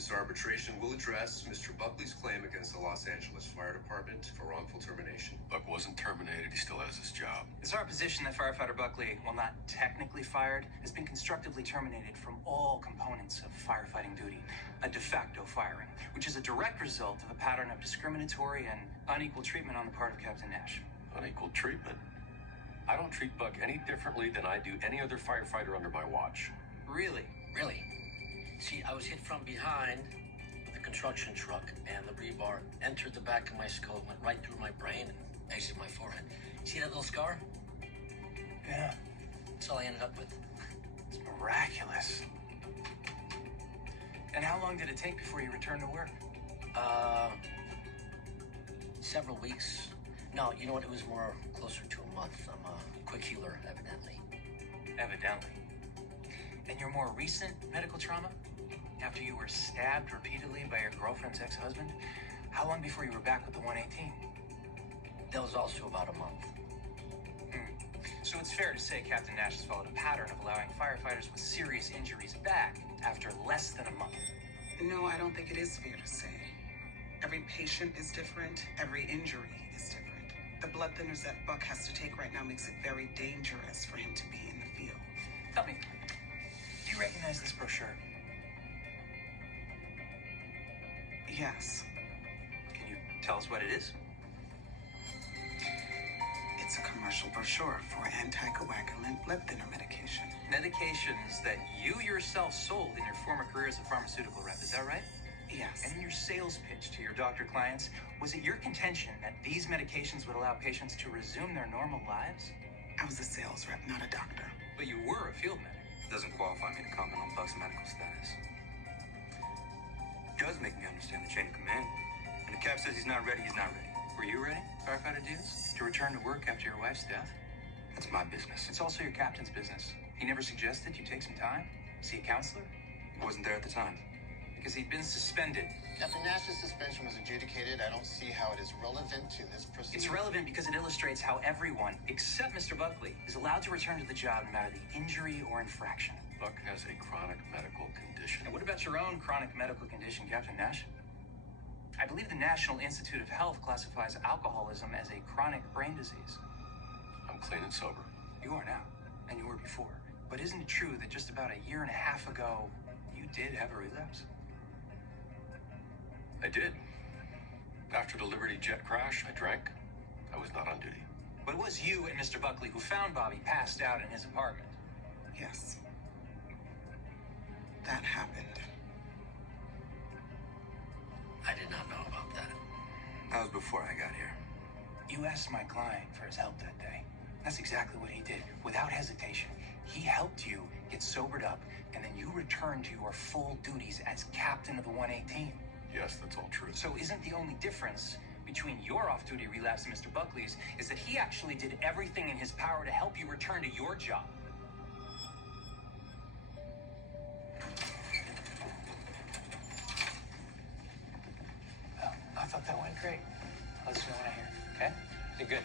This arbitration will address Mr. Buckley's claim against the Los Angeles Fire Department for wrongful termination. Buck wasn't terminated. He still has his job. It's our position that firefighter Buckley, while not technically fired, has been constructively terminated from all components of firefighting duty, a de facto firing, which is a direct result of a pattern of discriminatory and unequal treatment on the part of Captain Nash. Unequal treatment? I don't treat Buck any differently than I do any other firefighter under my watch. Really? Really? See, I was hit from behind with a construction truck, and the rebar entered the back of my skull, went right through my brain, and exited my forehead. See that little scar? Yeah. That's all I ended up with. It's miraculous. And how long did it take before you returned to work? Several weeks. No, you know what? It was more closer to a month. I'm a quick healer, evidently. Evidently. And your more recent medical trauma? After you were stabbed repeatedly by your girlfriend's ex-husband? How long before you were back with the 118? That was also about a month. So it's fair to say Captain Nash has followed a pattern of allowing firefighters with serious injuries back after less than a month. No, I don't think it is fair to say. Every patient is different. Every injury is different. The blood thinners that Buck has to take right now makes it very dangerous for him to be in the field. Tell me, do you recognize this brochure? Yes. Can you tell us what it is? It's a commercial brochure for anticoagulant blood thinner medication. Medications that you yourself sold in your former career as a pharmaceutical rep, is that right? Yes. And in your sales pitch to your doctor clients, was it your contention that these medications would allow patients to resume their normal lives? I was a sales rep, not a doctor. But you were a field medic. Doesn't qualify me to comment on Buck's medical status. Does make me understand the chain of command. When the cap says he's not ready, he's not ready. Were you ready, firefighter Diaz, to return to work after your wife's death? That's my business. It's also your captain's business. He never suggested you take some time, see a counselor? He wasn't there at the time. Because he'd been suspended. Captain Nash's suspension was adjudicated. I don't see how it is relevant to this proceeding. It's relevant because it illustrates how everyone, except Mr. Buckley, is allowed to return to the job no matter the injury or infraction. Buck has a chronic medical condition. And what about your own chronic medical condition, Captain Nash? I believe the National Institute of Health classifies alcoholism as a chronic brain disease. I'm clean and sober. You are now, and you were before. But isn't it true that just about a year and a half ago, you did have a relapse? I did. After the Liberty jet crash, I drank. I was not on duty. But it was you and Mr. Buckley who found Bobby passed out in his apartment. Yes. That happened. I did not know about that. That was before I got here. You asked my client for his help that day. That's exactly what he did, without hesitation. He helped you get sobered up, and then you returned to your full duties as captain of the 118. Yes, that's all true. So isn't the only difference between your off-duty relapse and Mr. Buckley's is that he actually did everything in his power to help you return to your job? Well, I thought that went great. Let's see what I hear, okay? You're good.